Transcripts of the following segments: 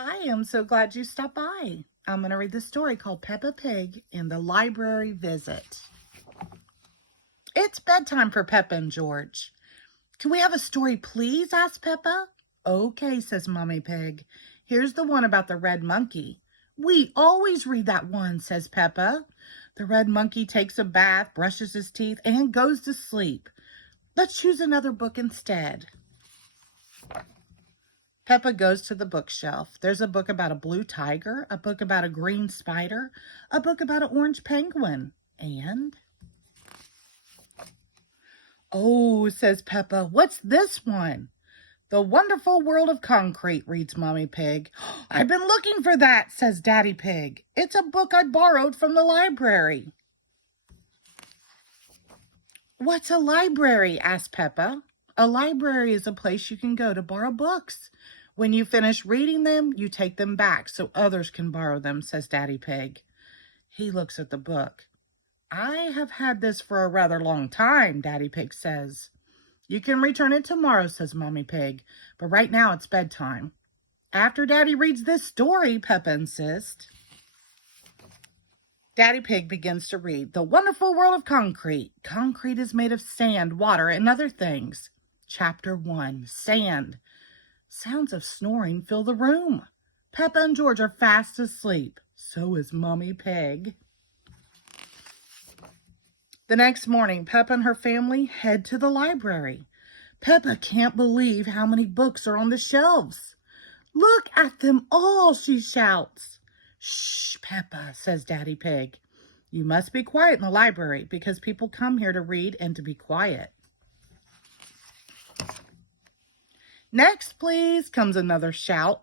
Hi, I'm so glad you stopped by. I'm going to read the story called Peppa Pig and the Library Visit. It's bedtime for Peppa and George. Can we have a story, please? Asked Peppa. Okay, says Mommy Pig. Here's the one about the red monkey. We always read that one, says Peppa. The red monkey takes a bath, brushes his teeth, and goes to sleep. Let's choose another book instead. Peppa goes to the bookshelf. There's a book about a blue tiger, a book about a green spider, a book about an orange penguin, and... Oh, says Peppa, what's this one? The Wonderful World of Concrete, reads Mommy Pig. I've been looking for that, says Daddy Pig. It's a book I borrowed from the library. What's a library? Asked Peppa. A library is a place you can go to borrow books. When you finish reading them, you take them back so others can borrow them, says Daddy Pig. He looks at the book. I have had this for a rather long time, Daddy Pig says. You can return it tomorrow, says Mommy Pig, but right now it's bedtime. After Daddy reads this story, Peppa insists. Daddy Pig begins to read The Wonderful World of Concrete. Concrete is made of sand, water, and other things. Chapter 1, Sand. Sounds of snoring fill the room. Peppa and George are fast asleep. So is Mommy Pig. The next morning, Peppa and her family head to the library. Peppa can't believe how many books are on the shelves. Look at them all, she shouts. Shh, Peppa, says Daddy Pig. You must be quiet in the library because people come here to read and to be quiet. Next, please, comes another shout.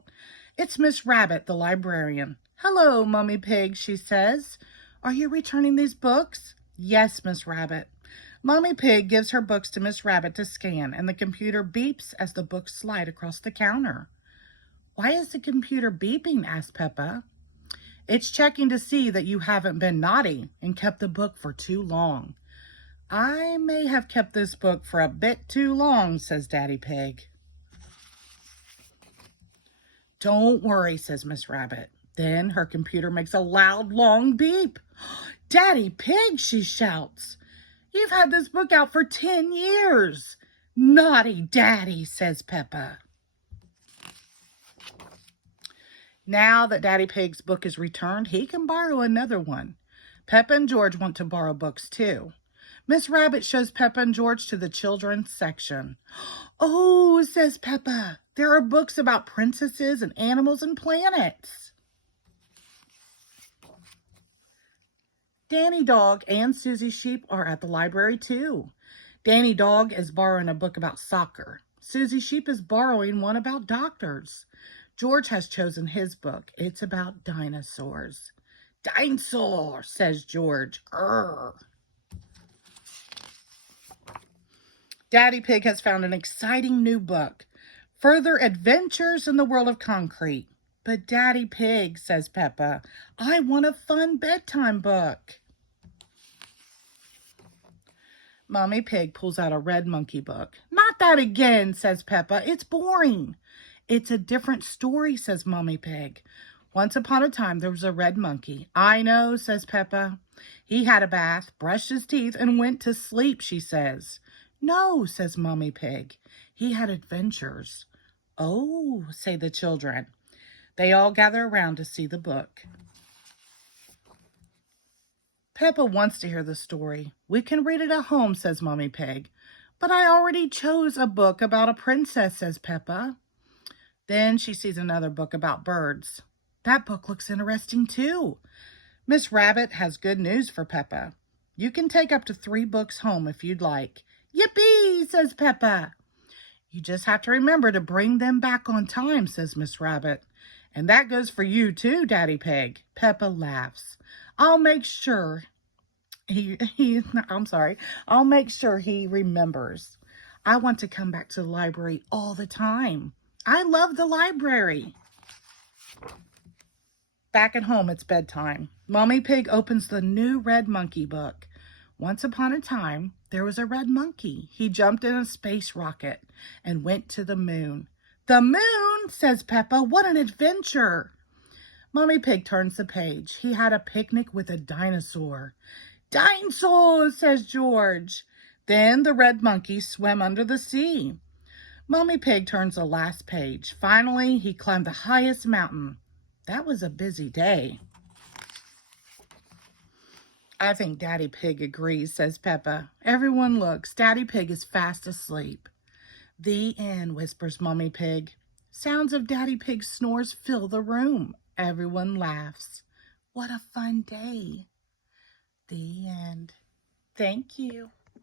It's Miss Rabbit, the librarian. Hello, Mommy Pig, she says. Are you returning these books? Yes, Miss Rabbit. Mommy Pig gives her books to Miss Rabbit to scan, and the computer beeps as the books slide across the counter. Why is the computer beeping? Asked Peppa. It's checking to see that you haven't been naughty and kept the book for too long. I may have kept this book for a bit too long, says Daddy Pig. Don't worry, says Miss Rabbit. Then her computer makes a loud, long beep. Daddy Pig, she shouts. You've had this book out for 10 years. Naughty Daddy, says Peppa. Now that Daddy Pig's book is returned, he can borrow another one. Peppa and George want to borrow books too. Miss Rabbit shows Peppa and George to the children's section. Oh, says Peppa, there are books about princesses and animals and planets. Danny Dog and Susie Sheep are at the library too. Danny Dog is borrowing a book about soccer. Susie Sheep is borrowing one about doctors. George has chosen his book. It's about dinosaurs. Dinosaur, says George. Grr. Daddy Pig has found an exciting new book, Further Adventures in the World of Concrete. But Daddy Pig, says Peppa, I want a fun bedtime book. Mommy Pig pulls out a red monkey book. Not that again, says Peppa. It's boring. It's a different story, says Mommy Pig. Once upon a time, there was a red monkey. I know, says Peppa. He had a bath, brushed his teeth, and went to sleep, she says. No, says Mommy Pig. He had adventures. Oh, say the children. They all gather around to see the book. Peppa wants to hear the story. We can read it at home, says Mommy Pig. But I already chose a book about a princess, says Peppa. Then she sees another book about birds. That book looks interesting too. Miss Rabbit has good news for Peppa. You can take up to 3 books home if you'd like. Yippee, says Peppa. You just have to remember to bring them back on time, says Miss Rabbit. And that goes for you too, Daddy Pig. Peppa laughs. I'll make sure I'll make sure he remembers. I want to come back to the library all the time. I love the library. Back at home, it's bedtime. Mommy Pig opens the new red monkey book. Once upon a time, there was a red monkey. He jumped in a space rocket and went to the moon. The moon, fun, says Peppa. What an adventure. Mommy Pig turns the page. He had a picnic with a dinosaur. Dinosaurs, says George. Then the red monkey swam under the sea. Mommy Pig turns the last page. Finally, he climbed the highest mountain. That was a busy day. I think Daddy Pig agrees, says Peppa. Everyone looks. Daddy Pig is fast asleep. The end, whispers Mommy Pig. Sounds of Daddy Pig's snores fill the room. Everyone laughs. What a fun day. The end. Thank you.